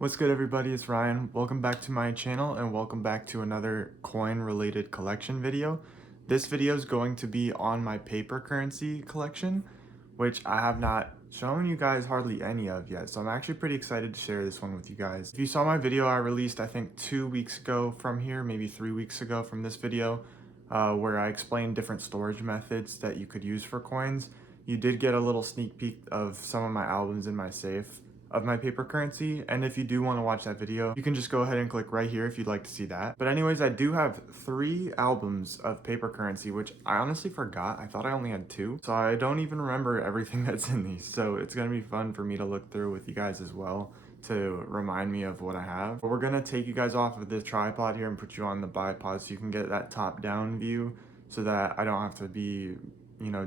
What's good, everybody? It's Ryan. Welcome back to my channel and welcome back to another coin related collection video. This video is going to be on my paper currency collection, which I have not shown you guys hardly any of yet. So I'm actually pretty excited to share this one with you guys. If you saw my video I released, I think 2 weeks ago from here, maybe 3 weeks ago from this video, where I explained different storage methods that you could use for coins, you did get a little sneak peek of some of my albums in my safe of my paper currency, and if you do want to watch that video, you can just go ahead and click right here if you'd like to see that. But anyways, I do have 3 albums of paper currency, which I honestly forgot. I thought I only had 2, so I don't even remember everything that's in these, so it's gonna be fun for me to look through with you guys as well to remind me of what I have. But we're gonna take you guys off of this tripod here and put you on the bipod so you can get that top down view so that I don't have to be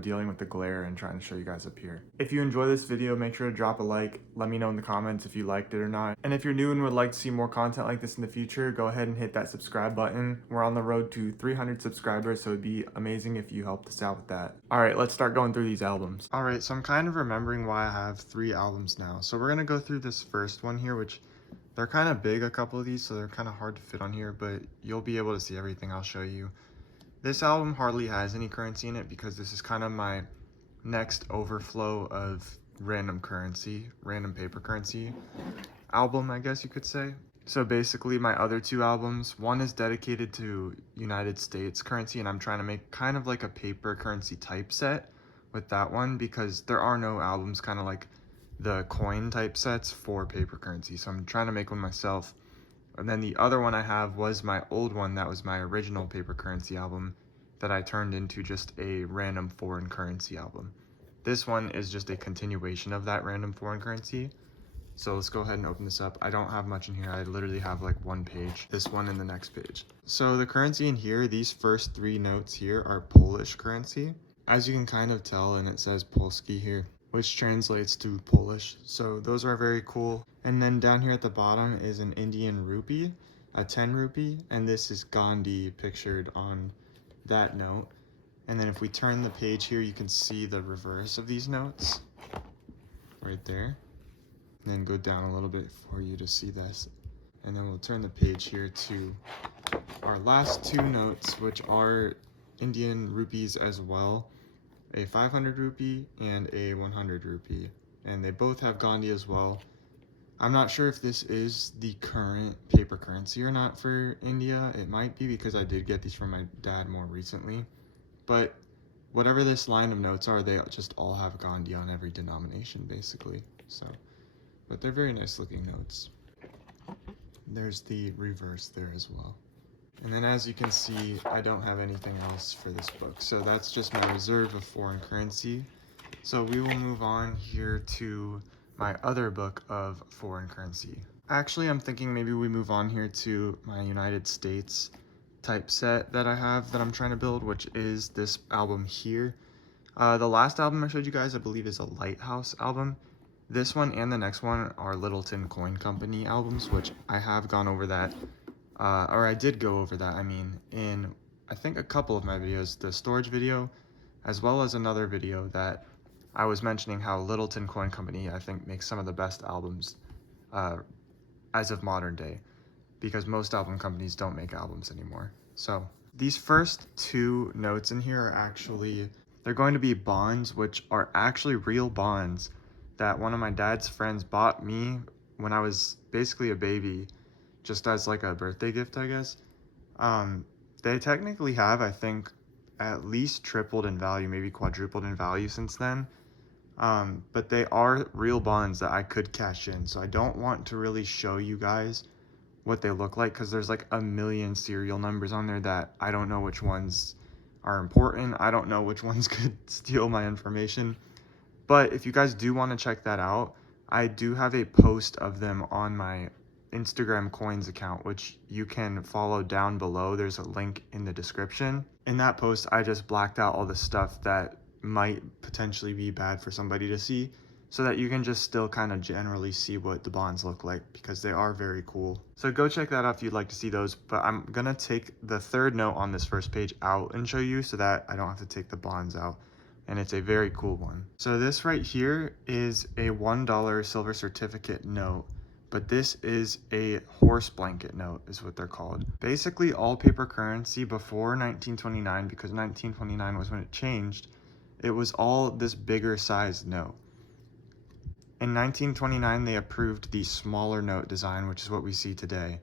dealing with the glare and trying to show you guys up here. If you enjoy this video, make sure to drop a like. Let me know in the comments if you liked it or not. And if you're new and would like to see more content like this in the future, go ahead and hit that subscribe button. We're on the road to 300 subscribers, so it'd be amazing if you helped us out with that. All right, let's start going through these albums. All right, so I'm kind of remembering why I have 3 albums now. So we're gonna go through this first one here, which they're kind of big, a couple of these, so they're kind of hard to fit on here, but you'll be able to see everything I'll show you. This album hardly has any currency in it because this is kind of my next overflow of random paper currency album, I guess you could say. So basically my other 2 albums, one is dedicated to United States currency, and I'm trying to make kind of like a paper currency typeset with that one because there are no albums kind of like the coin typesets for paper currency. So I'm trying to make one myself. And then the other one I have was my old one that was my original paper currency album that I turned into just a random foreign currency album. This one is just a continuation of that random foreign currency. So let's go ahead and open this up. I don't have much in here. I literally have like 1 page, this one and the next page. So the currency in here, these first 3 notes here are Polish currency. As you can kind of tell, and it says Polski here, which translates to Polish. So those are very cool. And then down here at the bottom is an Indian rupee, a 10 rupee, and this is Gandhi pictured on that note. And then if we turn the page here, you can see the reverse of these notes right there. And then go down a little bit for you to see this. And then we'll turn the page here to our last 2 notes, which are Indian rupees as well. A 500 rupee and a 100 rupee, and they both have Gandhi as well. I'm not sure if this is the current paper currency or not for India. It might be because I did get these from my dad more recently, but whatever this line of notes are, they just all have Gandhi on every denomination basically. So, but they're very nice looking notes. There's the reverse there as well. And then as you can see, I don't have anything else for this book. So that's just my reserve of foreign currency. So we will move on here to my other book of foreign currency. Actually, I'm thinking maybe we move on here to my United States typeset that I have that I'm trying to build, which is this album here. The last album I showed you guys, I believe, is a Lighthouse album. This one and the next one are Littleton Coin Company albums, which I have gone over that. Or I did go over that, in I think a couple of my videos, the storage video, as well as another video that I was mentioning how Littleton Coin Company, I think, makes some of the best albums as of modern day, because most album companies don't make albums anymore. So these first 2 notes in here are actually, they're going to be bonds, which are actually real bonds that one of my dad's friends bought me when I was basically a baby, just as like a birthday gift, I guess. They technically have, I think, at least tripled in value, maybe quadrupled in value since then. But they are real bonds that I could cash in. So I don't want to really show you guys what they look like because there's like a million serial numbers on there that I don't know which ones are important. I don't know which ones could steal my information. But if you guys do want to check that out, I do have a post of them on my Instagram coins account, which you can follow down below. There's a link in the description. In that post, I just blacked out all the stuff that might potentially be bad for somebody to see so that you can just still kind of generally see what the bonds look like because they are very cool. So go check that out if you'd like to see those, but I'm gonna take the 3rd note on this first page out and show you so that I don't have to take the bonds out. And it's a very cool one. So this right here is a $1 silver certificate note but this is a horse blanket note is what they're called. Basically all paper currency before 1929, because 1929 was when it changed, it was all this bigger sized note. In 1929, they approved the smaller note design, which is what we see today,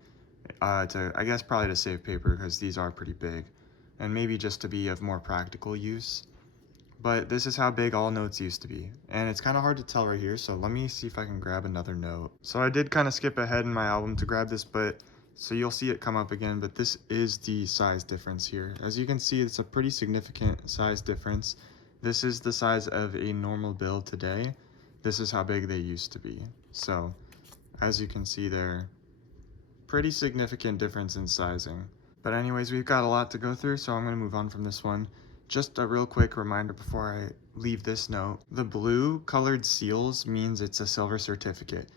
I guess probably to save paper because these are pretty big, and maybe just to be of more practical use. But this is how big all notes used to be, and it's kind of hard to tell right here, so let me see if I can grab another note. So I did kind of skip ahead in my album to grab this, but so you'll see it come up again, but this is the size difference here. As you can see, it's a pretty significant size difference. This is the size of a normal bill today. This is how big they used to be. So as you can see there, pretty significant difference in sizing. But anyways, we've got a lot to go through, so I'm going to move on from this one. Just a real quick reminder before I leave this note. The blue colored seals means it's a silver certificate,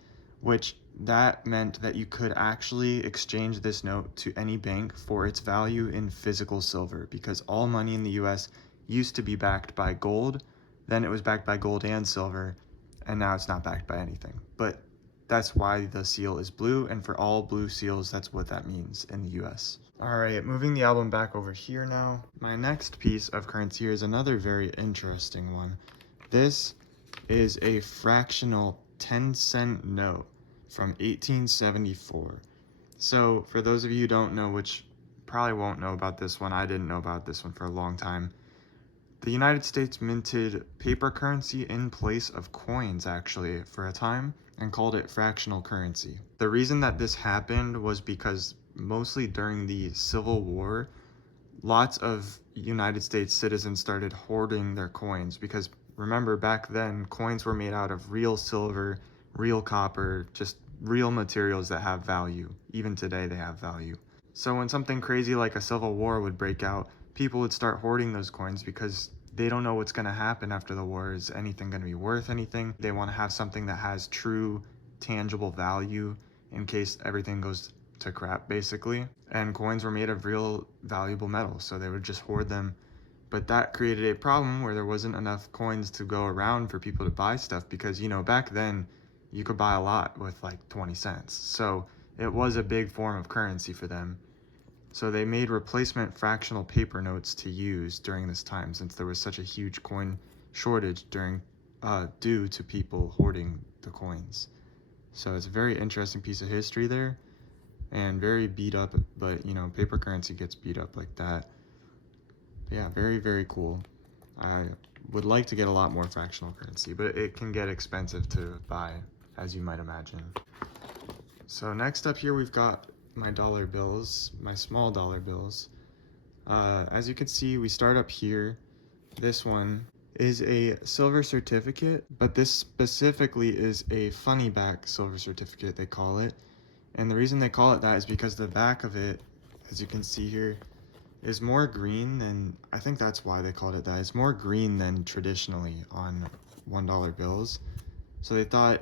which that meant that you could actually exchange this note to any bank for its value in physical silver, because all money in the US used to be backed by gold, then it was backed by gold and silver, and now it's not backed by anything. But that's why the seal is blue, and for all blue seals, that's what that means in the US. Alright, moving the album back over here now. My next piece of currency here is another very interesting one. This is a fractional 10-cent note from 1874. So, for those of you who don't know, which probably won't know about this one, I didn't know about this one for a long time, the United States minted paper currency in place of coins, actually, for a time, and called it fractional currency. The reason that this happened was because mostly during the Civil War, lots of United States citizens started hoarding their coins, because remember, back then, coins were made out of real silver, real copper, just real materials that have value. Even today, they have value. So when something crazy like a civil war would break out, people would start hoarding those coins because they don't know what's going to happen after the war. Is anything going to be worth anything? They want to have something that has true, tangible value in case everything goes to crap, basically. And coins were made of real valuable metal, so they would just hoard them. But that created a problem where there wasn't enough coins to go around for people to buy stuff, because, you know, back then you could buy a lot with like 20 cents. So it was a big form of currency for them. So they made replacement fractional paper notes to use during this time, since there was such a huge coin shortage due to people hoarding the coins. So it's a very interesting piece of history there, and very beat up, but you know, paper currency gets beat up like that. But yeah, very, very cool. I would like to get a lot more fractional currency, but it can get expensive to buy, as you might imagine. So next up here, we've got my dollar bills, my small dollar bills. As you can see, we start up here. This one is a silver certificate, but this specifically is a funny back silver certificate, they call it. And the reason they call it that is because the back of it, as you can see here, is more green than, I think that's why they called it that. It's more green than traditionally on $1 bills. So they thought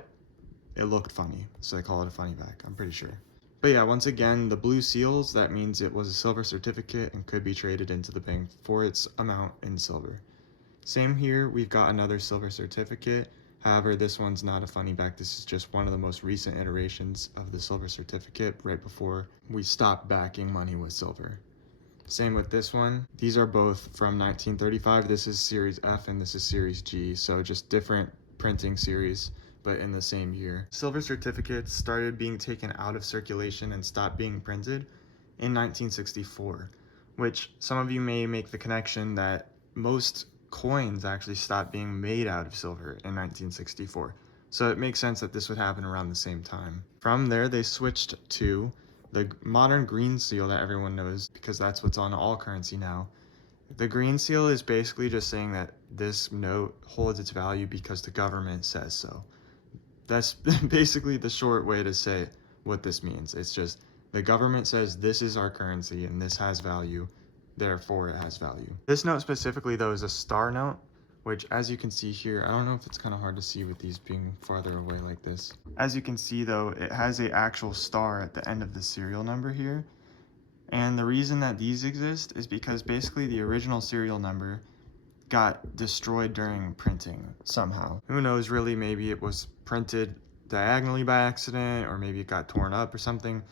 it looked funny, so they call it a funny back, I'm pretty sure. But yeah, once again, the blue seals, that means it was a silver certificate and could be traded into the bank for its amount in silver. Same here, we've got another silver certificate. However, this one's not a funny back. This is just one of the most recent iterations of the silver certificate right before we stopped backing money with silver. Same with this one. These are both from 1935. This is Series F and this is Series G, so just different printing series, but in the same year. Silver certificates started being taken out of circulation and stopped being printed in 1964, which some of you may make the connection that most coins actually stopped being made out of silver in 1964. So it makes sense that this would happen around the same time. From there, they switched to the modern green seal that everyone knows, because that's what's on all currency now. The green seal is basically just saying that this note holds its value because the government says so. That's basically the short way to say what this means. It's just the government says this is our currency and this has value, therefore it has value. This note specifically though is a star note, which as you can see here, I don't know if it's kind of hard to see with these being farther away like this. As you can see though, it has an actual star at the end of the serial number here. And the reason that these exist is because basically the original serial number got destroyed during printing somehow. Who knows, really, maybe it was printed diagonally by accident, or maybe it got torn up or something,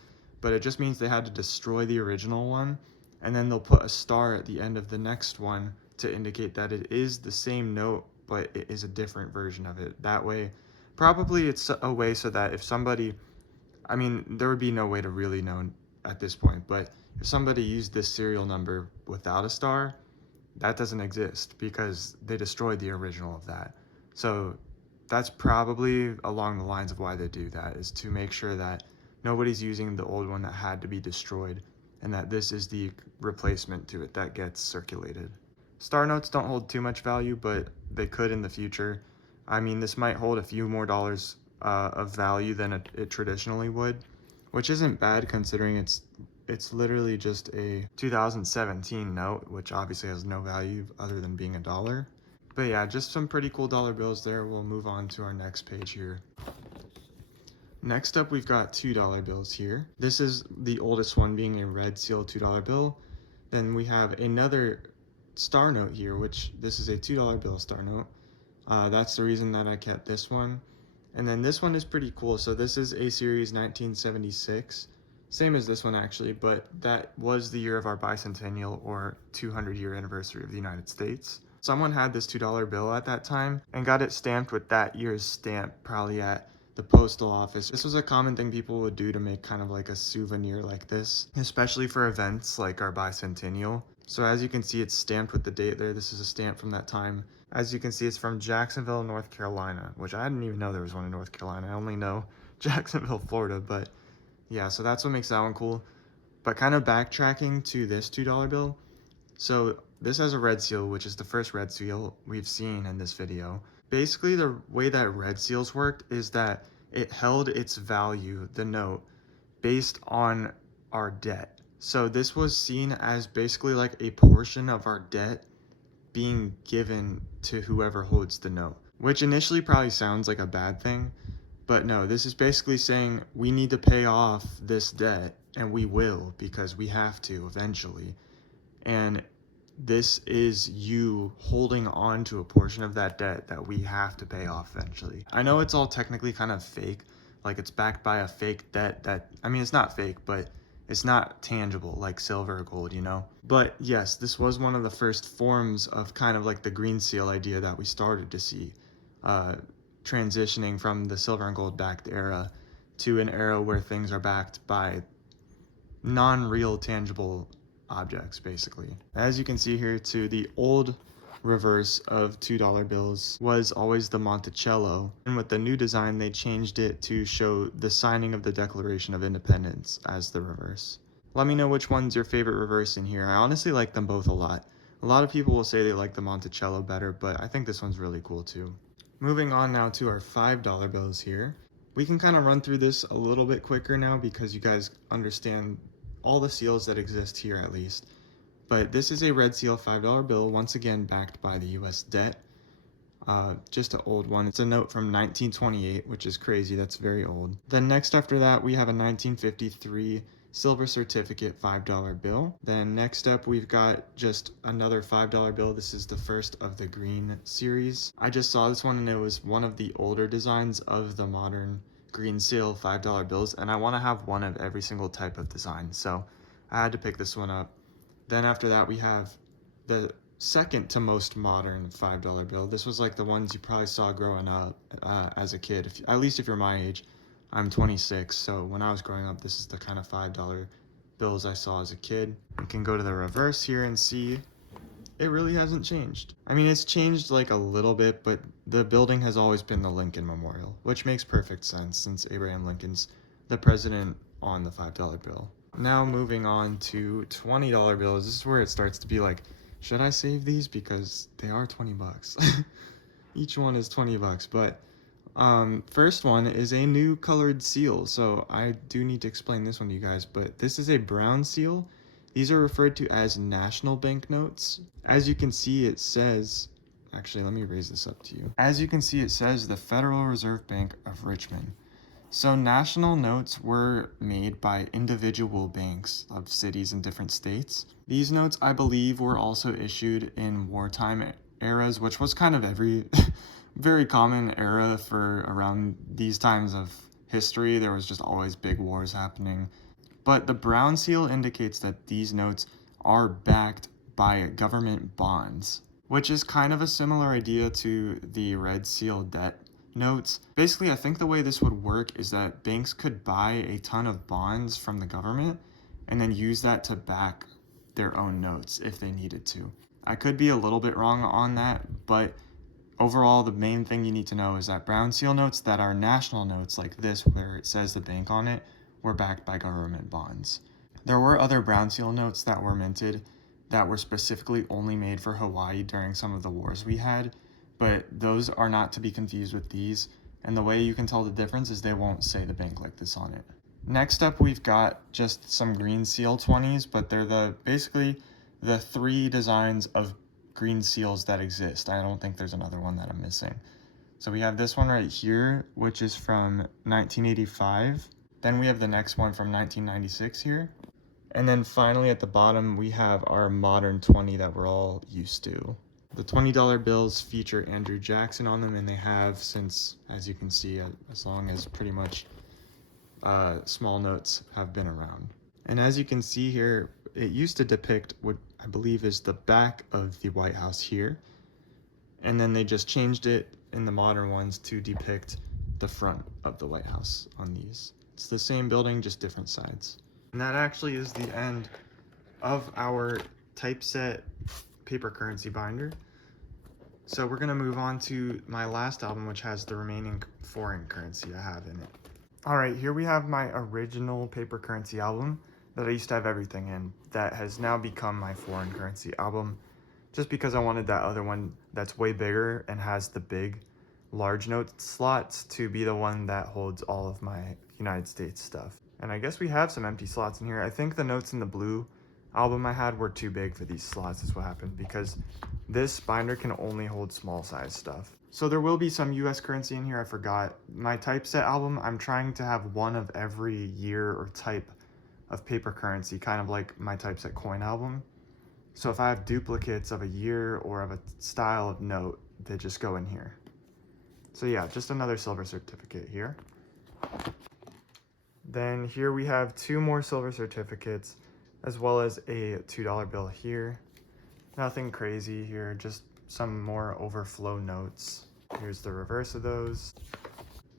but it just means they had to destroy the original one, and then they'll put a star at the end of the next one to indicate that it is the same note, but it is a different version of it. That way, probably it's a way so that if somebody, I mean, there would be no way to really know at this point, but if somebody used this serial number without a star, that doesn't exist because they destroyed the original of that. So that's probably along the lines of why they do that, is to make sure that nobody's using the old one that had to be destroyed, and that this is the replacement to it that gets circulated. Star notes don't hold too much value, but they could in the future. I mean, this might hold a few more dollars of value than it traditionally would, which isn't bad considering it's literally just a 2017 note, which obviously has no value other than being a dollar. But yeah, just some pretty cool dollar bills there. We'll move on to our next page here. Next up, we've got $2 bills here. This is the oldest one, being a red seal $2 bill. Then we have another star note here, which this is a $2 bill star note. That's the reason that I kept this one. And then this one is pretty cool. So this is a series 1976. Same as this one actually, but that was the year of our bicentennial or 200-year anniversary of the United States. Someone had this $2 bill at that time and got it stamped with that year's stamp, probably at the postal office. This was a common thing people would do to make kind of like a souvenir like this, especially for events like our bicentennial. So as you can see, it's stamped with the date there. This is a stamp from that time. As you can see, it's from Jacksonville, North Carolina, which I didn't even know there was one in North Carolina. I only know Jacksonville, Florida, but yeah, so that's what makes that one cool. But kind of backtracking to this $2 bill. So this has a red seal, which is the first red seal we've seen in this video. Basically, the way that red seals worked is that it held its value, the note, based on our debt. So this was seen as basically like a portion of our debt being given to whoever holds the note, which initially probably sounds like a bad thing. But no, this is basically saying we need to pay off this debt, and we will because we have to eventually. And this is you holding on to a portion of that debt that we have to pay off eventually. I know it's all technically kind of fake, like it's backed by a fake debt that, I mean, it's not fake, but it's not tangible like silver or gold, you know? But yes, this was one of the first forms of kind of like the green seal idea that we started to see. Transitioning from the silver and gold backed era to an era where things are backed by non-real tangible objects, basically. As you can see here too, the old reverse of $2 bills was always the Monticello, and with the new design they changed it to show the signing of the Declaration of Independence as the reverse. Let me know which one's your favorite reverse in here. I honestly like them both a lot. A lot of people will say they like the Monticello better, but I think this one's really cool too. Moving on now to our $5 bills here. We can kind of run through this a little bit quicker now because you guys understand all the seals that exist here at least. But this is a red seal $5 bill, once again backed by the US debt. Just an old one. It's a note from 1928, which is crazy. That's very old. Then next after that, we have a 1953 silver certificate $5 bill. Then next up, we've got just another $5 bill. This is the first of the green series. I just saw this one and it was one of the older designs of the modern green seal $5 bills, and I want to have one of every single type of design, so I had to pick this one up. Then after that, we have the second to most modern $5 bill. This was like the ones you probably saw growing up as a kid, at least if you're my age. I'm 26, so when I was growing up, this is the kind of $5 bills I saw as a kid. We can go to the reverse here and see it really hasn't changed. I mean, it's changed like a little bit, but the building has always been the Lincoln Memorial, which makes perfect sense since Abraham Lincoln's the president on the $5 bill. Now moving on to $20 bills. This is where it starts to be like, should I save these? Because they are 20 bucks. Each one is 20 bucks, but first one is a new colored seal. So I do need to explain this one to you guys, but this is a brown seal. These are referred to as national banknotes. As you can see, it says, actually, let me raise this up to you. As you can see, it says the Federal Reserve Bank of Richmond. So national notes were made by individual banks of cities in different states. These notes, I believe, were also issued in wartime eras, which was kind of every very common era for around these times of history. There was just always big wars happening. But the brown seal indicates that these notes are backed by government bonds, which is kind of a similar idea to the red seal debt notes. Basically, I think the way this would work is that banks could buy a ton of bonds from the government and then use that to back their own notes if they needed to. I could be a little bit wrong on that, but overall, the main thing you need to know is that brown seal notes that are national notes like this, where it says the bank on it, were backed by government bonds. There were other brown seal notes that were minted that were specifically only made for Hawaii during some of the wars we had, but those are not to be confused with these, and the way you can tell the difference is they won't say the bank like this on it. Next up, we've got just some green seal 20s, but they're basically the 3 designs of green seals that exist. I don't think there's another one that I'm missing. So we have this one right here, which is from 1985. Then we have the next one from 1996 here. And then finally at the bottom, we have our modern 20 that we're all used to. The $20 bills feature Andrew Jackson on them, and they have since, as you can see, as long as pretty much small notes have been around. And as you can see here, it used to depict what I believe is the back of the White House here. And then they just changed it in the modern ones to depict the front of the White House on these. It's the same building, just different sides. And that actually is the end of our typeset paper currency binder. So we're gonna move on to my last album, which has the remaining foreign currency I have in it. All right, here we have my original paper currency album that I used to have everything in, that has now become my foreign currency album, just because I wanted that other one that's way bigger and has the big, large note slots to be the one that holds all of my United States stuff. And I guess we have some empty slots in here. I think the notes in the blue album I had were too big for these slots is what happened, because this binder can only hold small size stuff. So there will be some US currency in here, I forgot. My typeset album, I'm trying to have one of every year or type of paper currency, kind of like my typeset coin album. So if I have duplicates of a year or of a style of note, they just go in here. So yeah, just another silver certificate here. Then here we have 2 more silver certificates, as well as a $2 bill here. Nothing crazy here, just some more overflow notes. Here's the reverse of those.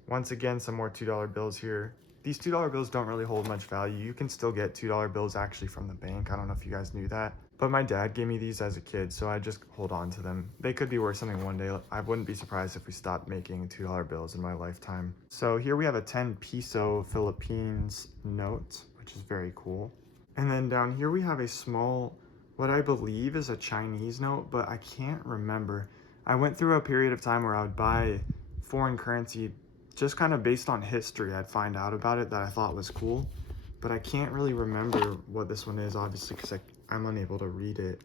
Once again, some more $2 bills here. These $2 bills don't really hold much value. You can still get $2 bills actually from the bank. I don't know if you guys knew that. But my dad gave me these as a kid, so I just hold on to them. They could be worth something one day. I wouldn't be surprised if we stopped making $2 bills in my lifetime. So here we have a 10 peso Philippines note, which is very cool. And then down here we have a small, what I believe is a Chinese note, but I can't remember. I went through a period of time where I would buy foreign currency just kind of based on history. I'd find out about it that I thought was cool, but I can't really remember what this one is, obviously, because I'm unable to read it.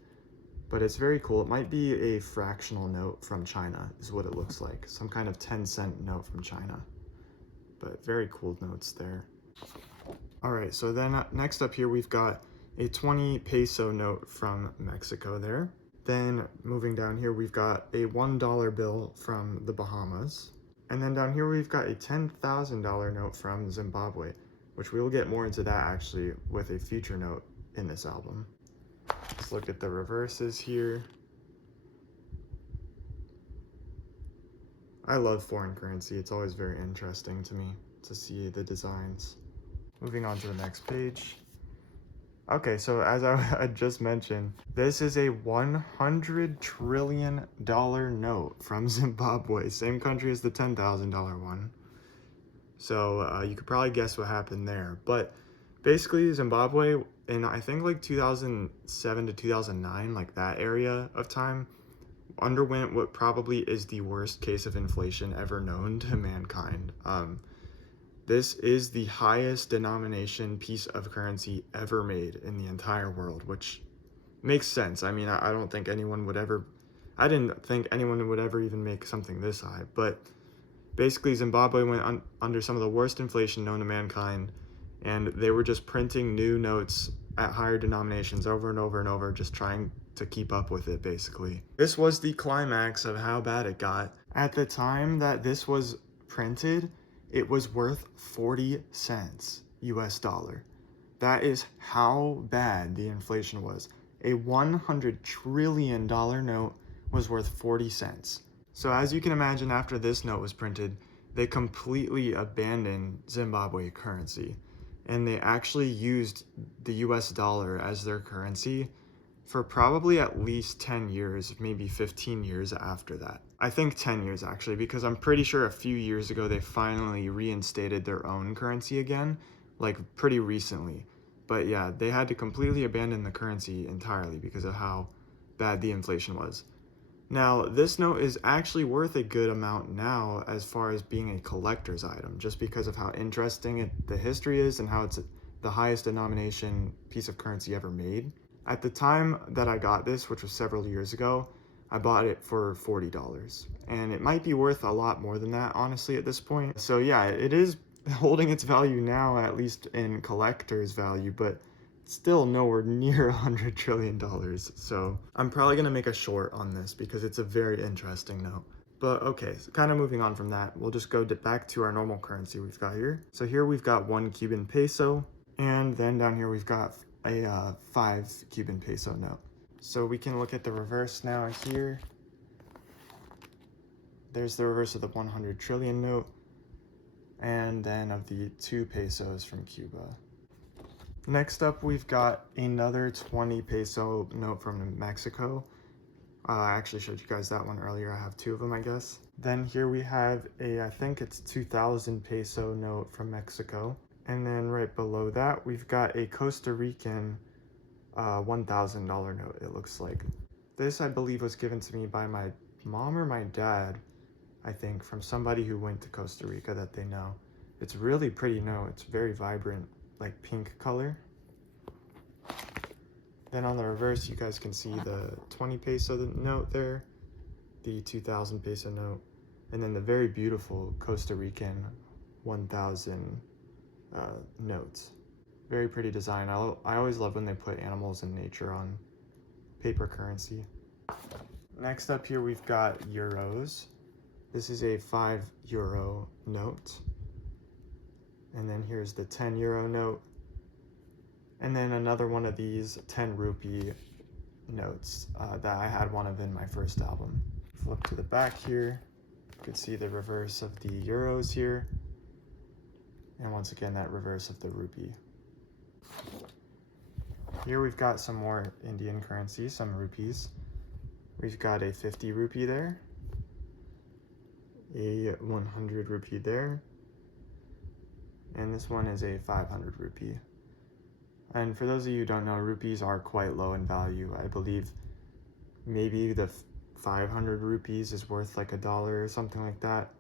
But it's very cool. It might be a fractional note from China is what it looks like. Some kind of 10-cent note from China. But very cool notes there. All right, so then next up here, we've got a 20 peso note from Mexico there. Then moving down here, we've got a $1 bill from the Bahamas. And then down here, we've got a $10,000 note from Zimbabwe, which we will get more into that actually with a future note in this album. Let's look at the reverses here. I love foreign currency. It's always very interesting to me to see the designs. Moving on to the next page. Okay, so as I just mentioned, this is a $100 trillion note from Zimbabwe, same country as the $10,000 one. So you could probably guess what happened there. But basically Zimbabwe, in I think like 2007 to 2009, like that area of time, underwent what probably is the worst case of inflation ever known to mankind. This is the highest denomination piece of currency ever made in the entire world, which makes sense. I mean, I don't think anyone would ever, I didn't think anyone would ever even make something this high, but basically Zimbabwe went under some of the worst inflation known to mankind, and they were just printing new notes at higher denominations over and over and over, just trying to keep up with it, basically. This was the climax of how bad it got. At the time that this was printed, it was worth 40 cents US dollar. That is how bad the inflation was. A $100 trillion note was worth 40 cents. So as you can imagine, after this note was printed, they completely abandoned Zimbabwe currency. And they actually used the US dollar as their currency for probably at least 10 years, maybe 15 years after that. I think 10 years actually, because I'm pretty sure a few years ago they finally reinstated their own currency again, like pretty recently. But yeah, they had to completely abandon the currency entirely because of how bad the inflation was. Now, this note is actually worth a good amount now as far as being a collector's item, just because of how interesting the history is and how it's the highest denomination piece of currency ever made. At the time that I got this, which was several years ago, I bought it for $40. And it might be worth a lot more than that, honestly, at this point. So yeah, it is holding its value now, at least in collector's value, but still nowhere near $100 trillion. So I'm probably gonna make a short on this because it's a very interesting note. But okay, so kind of moving on from that, we'll just go back to our normal currency we've got here. So here we've got 1 Cuban peso, and then down here we've got a 5 Cuban peso note. So we can look at the reverse now here. There's the reverse of the 100 trillion note, and then of the 2 pesos from Cuba. Next up, we've got another 20 peso note from Mexico. I actually showed you guys that one earlier. I have 2 of them, I guess. Then here we have I think it's 2,000 peso note from Mexico. And then right below that, we've got a Costa Rican $1,000 note, it looks like. This, I believe, was given to me by my mom or my dad, I think, from somebody who went to Costa Rica that they know. It's really pretty note. It's very vibrant, like pink color. Then on the reverse, you guys can see the 20 peso note there, the 2,000 peso note, and then the very beautiful Costa Rican 1,000 notes. Very pretty design. I always love when they put animals and nature on paper currency. Next up here we've got euros. This is a 5 euro note. And then here's the 10 euro note. And then another one of these 10 rupee notes that I had one of in my first album. Flip to the back here. You can see the reverse of the euros here. And once again, that reverse of the rupee. Here we've got some more Indian currency, some rupees. We've got a 50 rupee there, a 100 rupee there, and this one is a 500 rupee. And for those of you who don't know, rupees are quite low in value. I believe maybe the 500 rupees is worth like $1 or something like that.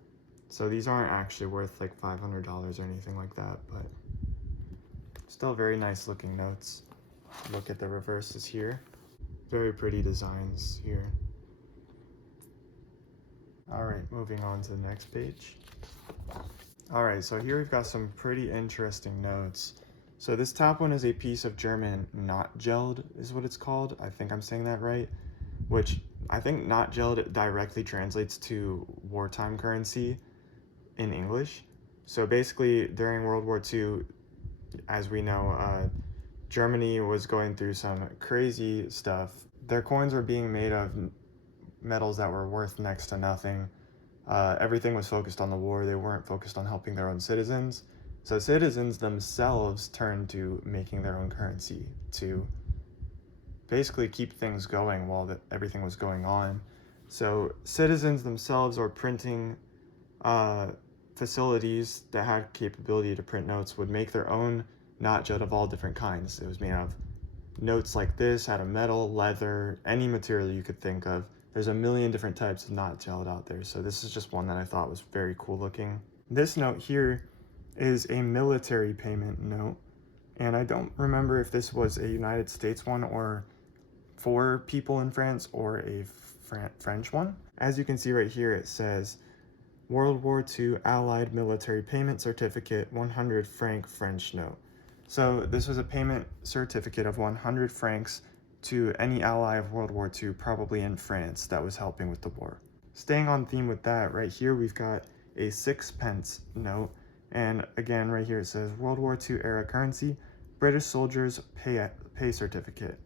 So these aren't actually worth like $500 or anything like that, but still very nice looking notes. Look at the reverses here. Very pretty designs here. Alright, moving on to the next page. Alright, so here we've got some pretty interesting notes. So this top one is a piece of German not gelled is what it's called. I think I'm saying that right. Which I think not gelled directly translates to wartime currency in English. So basically during World War II, as we know, Germany was going through some crazy stuff. Their coins were being made of metals that were worth next to nothing. Everything was focused on the war. They weren't focused on helping their own citizens. So citizens themselves turned to making their own currency to basically keep things going while everything was going on. So citizens themselves or printing facilities that had capability to print notes would make their own not gelled of all different kinds. It was made of notes like this, out of metal, leather, any material you could think of. There's a million different types of not gelled out there, so this is just one that I thought was very cool looking. This note here is a military payment note, and I don't remember if this was a United States one or for people in France or a French one. As you can see right here, it says World War II Allied Military Payment Certificate 100 franc French note. So this was a payment certificate of 100 francs to any ally of World War II, probably in France, that was helping with the war. Staying on theme with that, right here we've got a 6 pence note, and again right here it says World War II era currency, British soldiers pay certificate.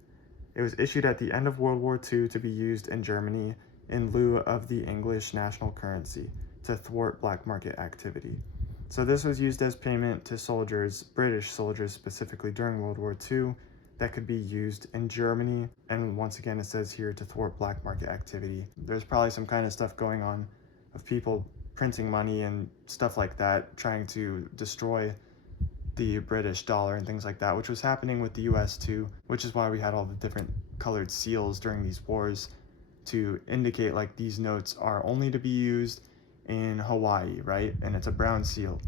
It was issued at the end of World War II to be used in Germany in lieu of the English national currency to thwart black market activity. So this was used as payment to soldiers, British soldiers specifically during World War II, that could be used in Germany. And once again, it says here to thwart black market activity. There's probably some kind of stuff going on of people printing money and stuff like that, trying to destroy the British dollar and things like that, which was happening with the US too, which is why we had all the different colored seals during these wars to indicate like these notes are only to be used in Hawaii, right? And it's a brown seal.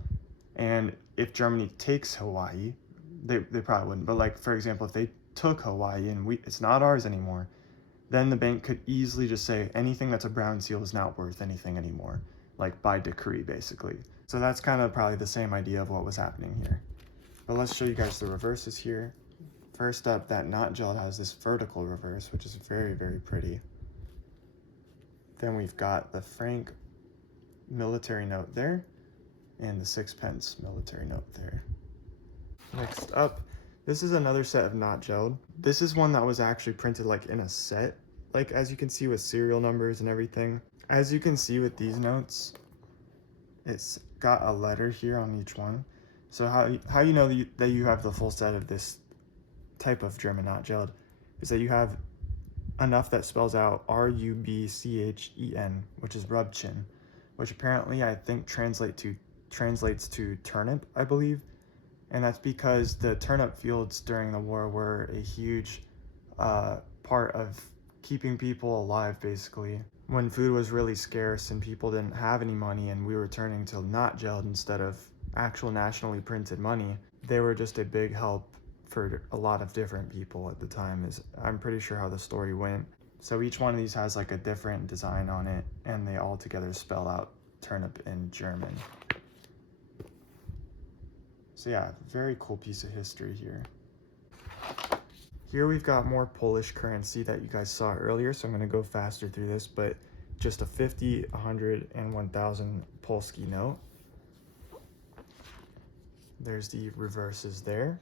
And if Germany takes Hawaii, they probably wouldn't, but like for example, if they took Hawaii and it's not ours anymore, then the bank could easily just say anything that's a brown seal is not worth anything anymore, like by decree basically. So that's kind of probably the same idea of what was happening here. But let's show you guys the reverses here. First up, that knot gel has this vertical reverse, which is very, very pretty. Then we've got the franc military note there, and the 6 pence military note there. Next up, this is another set of knot gelled. This is one that was actually printed like in a set, like as you can see with serial numbers and everything. As you can see with these notes, it's got a letter here on each one. So how you know that you have the full set of this type of German knot gelled is that you have enough that spells out RUBCHEN, which is Rubchen, which apparently I think translates to turnip, I believe. And that's because the turnip fields during the war were a huge part of keeping people alive, basically. When food was really scarce and people didn't have any money and we were turning to knot gelled instead of actual nationally printed money, they were just a big help for a lot of different people at the time, is I'm pretty sure how the story went. So each one of these has like a different design on it, and they all together spell out turnip in German. So yeah, very cool piece of history here. Here we've got more Polish currency that you guys saw earlier, so I'm going to go faster through this, but just a 50, 100, and 1,000 Polski note. There's the reverses there.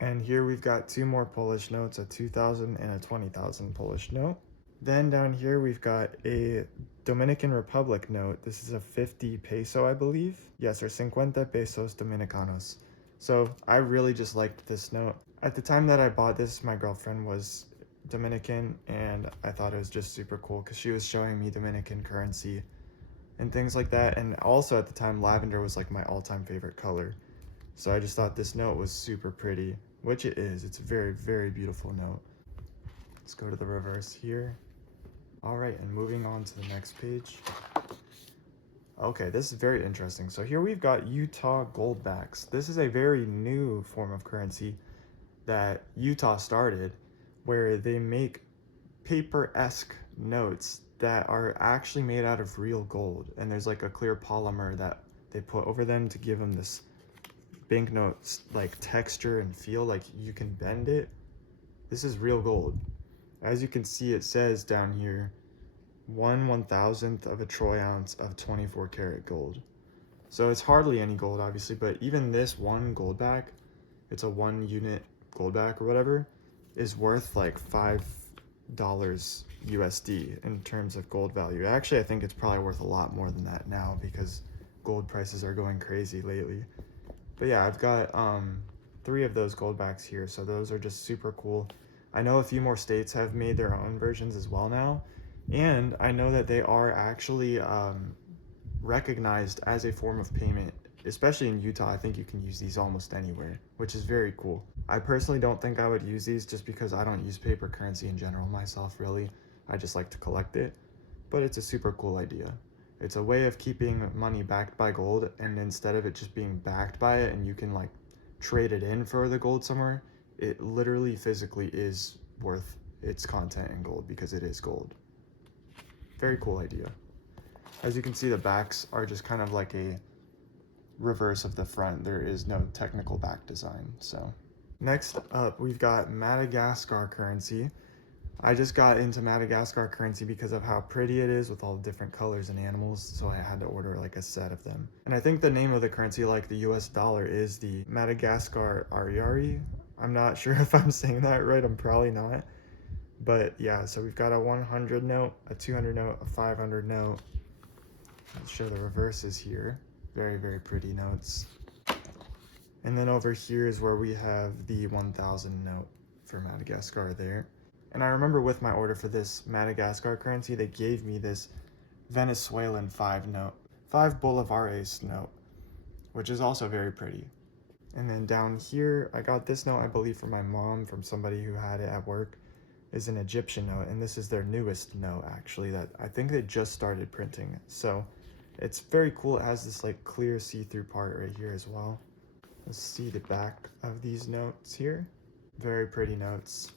And here we've got two more Polish notes, a 2,000 and a 20,000 Polish note. Then down here we've got a Dominican Republic note. This is a 50 peso, I believe. Yes, or 50 pesos dominicanos. So I really just liked this note. At the time that I bought this, my girlfriend was Dominican, and I thought it was just super cool because she was showing me Dominican currency and things like that. And also at the time, lavender was like my all-time favorite color. So I just thought this note was super pretty, which it is. It's a very, very beautiful note. Let's go to the reverse here. All right, and moving on to the next page. Okay, this is very interesting. So here we've got Utah goldbacks. This is a very new form of currency that Utah started, where they make paper-esque notes that are actually made out of real gold. And there's like a clear polymer that they put over them to give them this banknotes like texture and feel, like you can bend it. This is real gold. As you can see, it says down here 1/1000th of a troy ounce of 24 karat gold. So it's hardly any gold, obviously, but even this one goldback, it's a 1 unit goldback or whatever, is worth like $5 USD in terms of gold value. Actually, I think it's probably worth a lot more than that now because gold prices are going crazy lately. But yeah, I've got 3 of those goldbacks here, so those are just super cool. I know a few more states have made their own versions as well now, and I know that they are actually recognized as a form of payment, especially in Utah. I think you can use these almost anywhere, which is very cool. I personally don't think I would use these just because I don't use paper currency in general myself, really. I just like to collect it, but it's a super cool idea. It's a way of keeping money backed by gold, and instead of it just being backed by it and you can like trade it in for the gold somewhere, it literally physically is worth its content in gold because it is gold. Very cool idea. As you can see, the backs are just kind of like a reverse of the front. There is no technical back design. So next up, we've got Madagascar currency. I just got into Madagascar currency because of how pretty it is with all the different colors and animals, so I had to order like a set of them. And I think the name of the currency, like the US dollar, is the Madagascar Ariari. I'm not sure if I'm saying that right, I'm probably not. But yeah, so we've got a 100 note, a 200 note, a 500 note. Let's show the reverses here. Very, very pretty notes. And then over here is where we have the 1000 note for Madagascar there. And I remember with my order for this Madagascar currency, they gave me this Venezuelan 5 Bolivares note, which is also very pretty. And then down here, I got this note, I believe, from my mom, from somebody who had it at work, is an Egyptian note, and this is their newest note, actually, that I think they just started printing. So it's very cool. It has this like clear see-through part right here as well. Let's see the back of these notes here. Very pretty notes.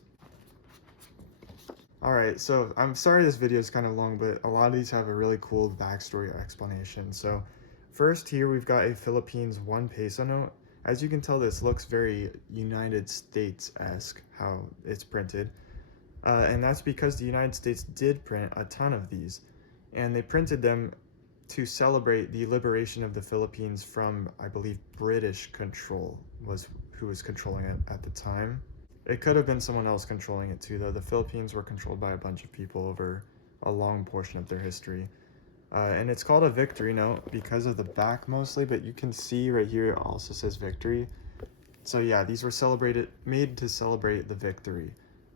Alright, so I'm sorry this video is kind of long, but a lot of these have a really cool backstory or explanation. So first here we've got a Philippines 1 peso note. As you can tell, this looks very United States-esque, how it's printed. And that's because the United States did print a ton of these. And they printed them to celebrate the liberation of the Philippines from, I believe, British control was who was controlling it at the time. It could have been someone else controlling it too, though. The Philippines were controlled by a bunch of people over a long portion of their history. And it's called a victory note because of the back mostly, but you can see right here it also says victory. So yeah, these were made to celebrate the victory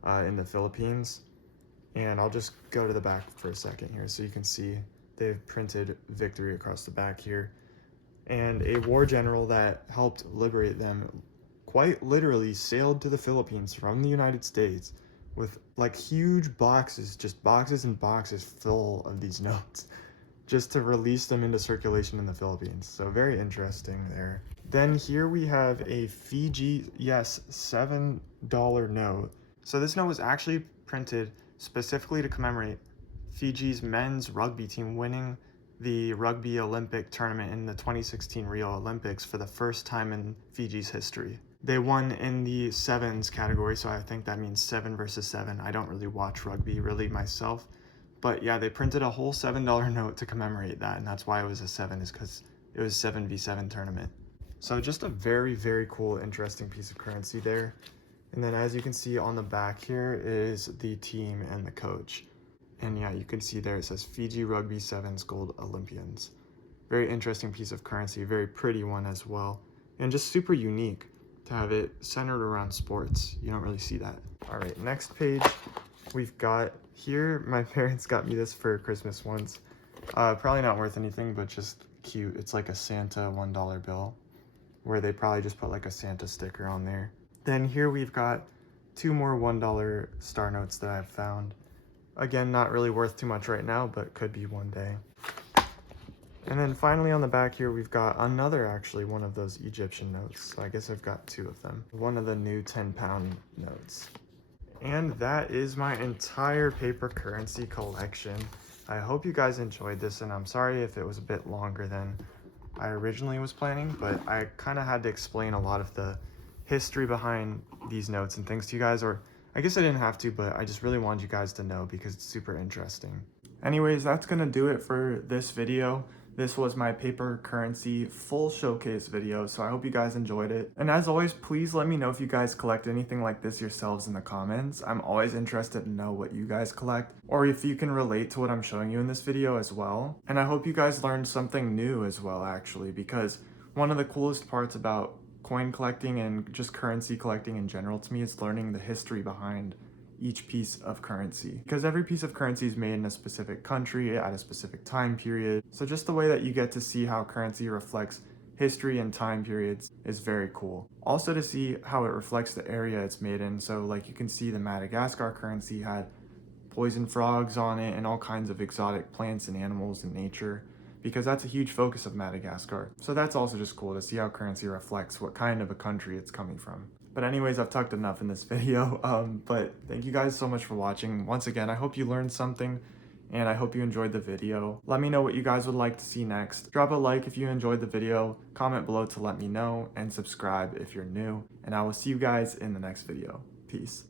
in the Philippines. And I'll just go to the back for a second here so you can see they've printed victory across the back here. And a war general that helped liberate them quite literally sailed to the Philippines from the United States with like huge boxes, just boxes and boxes full of these notes, just to release them into circulation in the Philippines. So very interesting there. Then here we have a Fiji, yes, $7 note. So this note was actually printed specifically to commemorate Fiji's men's rugby team winning the Rugby Olympic tournament in the 2016 Rio Olympics for the first time in Fiji's history. They won in the sevens category, so I think that means 7 versus 7. I don't really watch rugby really myself, but yeah, they printed a whole $7 note to commemorate that, and that's why it was a 7, is because it was 7v7 tournament. So just a very, very cool, interesting piece of currency there. And then as you can see on the back here is the team and the coach. And yeah, you can see there it says Fiji Rugby Sevens Gold Olympians. Very interesting piece of currency, very pretty one as well. And just super unique to have it centered around sports. You don't really see that. All right, next page, we've got here, my parents got me this for Christmas once. Probably not worth anything, but just cute. It's like a Santa $1 bill, where they probably just put like a Santa sticker on there. Then here we've got 2 more $1 star notes that I've found. Again, not really worth too much right now, but could be one day. And then finally on the back here, we've got another, actually, one of those Egyptian notes. So I guess I've got 2 of them. One of the new 10-pound notes. And that is my entire paper currency collection. I hope you guys enjoyed this, and I'm sorry if it was a bit longer than I originally was planning, but I kind of had to explain a lot of the history behind these notes and things to you guys, or I guess I didn't have to, but I just really wanted you guys to know because it's super interesting. Anyways, that's gonna do it for this video. This was my paper currency full showcase video, so I hope you guys enjoyed it. And as always, please let me know if you guys collect anything like this yourselves in the comments. I'm always interested to know what you guys collect, or if you can relate to what I'm showing you in this video as well. And I hope you guys learned something new as well, actually, because one of the coolest parts about coin collecting and just currency collecting in general to me is learning the history behind each piece of currency, because every piece of currency is made in a specific country at a specific time period. So just the way that you get to see how currency reflects history and time periods is very cool. Also to see how it reflects the area it's made in. So like you can see the Madagascar currency had poison frogs on it and all kinds of exotic plants and animals in nature, because that's a huge focus of Madagascar. So that's also just cool to see how currency reflects what kind of a country it's coming from. But anyways, I've talked enough in this video, but thank you guys so much for watching. Once again, I hope you learned something, and I hope you enjoyed the video. Let me know what you guys would like to see next. Drop a like if you enjoyed the video, comment below to let me know, and subscribe if you're new. And I will see you guys in the next video. Peace.